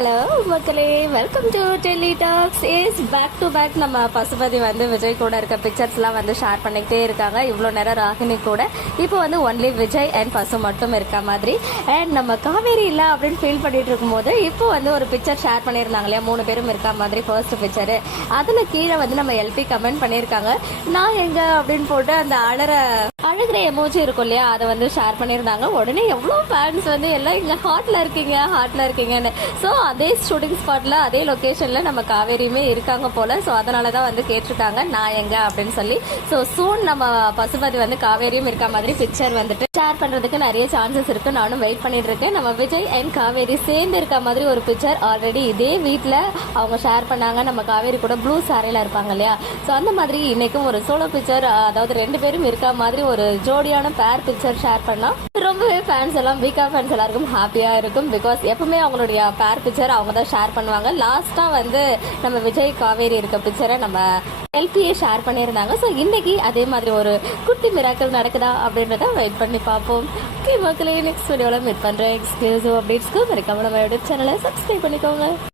Hello மக்களே. Welcome to Delhi talks is back to back நம்ம பசுபதி வந்து விஜய் கூட இருக்க பிக்சர்ஸ்லாம் வந்து ஷேர் பண்ணிக்கிட்டே இருக்காங்க. இவ்வளோ நேரம் ராகினி கூட. இப்போ வந்து ஒன்லி விஜய் அண்ட் பசு மட்டும் இருக்க மாதிரி. அண்ட் நம்ம காவேரி இல்லை அப்படின்னு ஃபீல் பண்ணிட்டு இருக்கும்போது இப்போ வந்து ஒரு பிக்சர் ஷேர் பண்ணியிருந்தாங்க இல்லையா? மூணு பேரும் இருக்க மாதிரி ஃபர்ஸ்ட் பிக்சரு அதில் கீழே வந்து நம்ம எல்பி கமெண்ட் பண்ணியிருக்காங்க. நான் எங்கே அப்படின்னு போட்டு அந்த அழற அழுகிற எமோஜி இருக்கும் இல்லையா? அதை வந்து ஷேர் பண்ணியிருந்தாங்க. உடனே எவ்வளோ ஃபேன்ஸ் வந்து எல்லாம் இங்கே ஹார்ட்டில் இருக்கீங்க ஹார்ட்டில் இருக்கீங்கன்னு. ஸோ அதே ஷூட்டிங் ஸ்பாட்டில் அதே லொக்கேஷனில் நம்ம காவேரியுமே இருக்காங்க போல். ஸோ அதனால தான் வந்து கேட்டிருக்காங்க நான் எங்கே அப்படின்னு சொல்லி. ஸோ சூன் நம்ம பசுபதி வந்து காவேரியும் இருக்க மாதிரி பிக்சர் வந்துட்டு ஷேர் பண்ணுறதுக்கு நிறைய சான்சஸ் இருக்கு. நானும் வெயிட் பண்ணிட்டு இருக்கேன். நம்ம விஜய் அண்ட் காவேரி சேர்ந்து இருக்க மாதிரி ஒரு பிக்சர் ஆல்ரெடி இதே வீட்டில் அவங்க ஷேர் பண்ணாங்க. நம்ம காவேரி கூட ப்ளூ சாரியில இருப்பாங்க இல்லையா? ஸோ அந்த மாதிரி இன்றைக்கும் ஒரு சோலோ பிக்சர் அதாவது ரெண்டு பேரும் இருக்க மாதிரி ஒரு ஜோடியான பேர் பிக்சர் ஷேர் பண்ணா ரொம்பவே ஃபேன்ஸ் எல்லாம் வீக்கா ஃபேன்ஸ் எல்லாருக்கும் ஹாப்பியாக இருக்கும். பிகாஸ் எப்பவுமே அவங்களுடைய பேர் பிக்சர் அவங்க தான் ஷேர் பண்ணுவாங்க. லாஸ்ட்டாக வந்து நம்ம விஜய் காவேரி இருக்க பிக்சரை நம்ம எல்பியை ஷேர் பண்ணியிருந்தாங்க. ஸோ இன்னைக்கு அதே மாதிரி ஒரு குட்டி மிராக்கள் நடக்குதா அப்படின்றத வெயிட் பண்ணி பார்ப்போம். ஓகே மக்களே நெக்ஸ்ட் வீடியோவில் மீட் பண்ணுறேன் எக்ஸ்க்ளூசிவ் அப்டேட்ஸ்க்கு மறக்காம நம்ம யூடியூப் சேனலை சப்ஸ்கிரைப் பண்ணிக்கோங்க.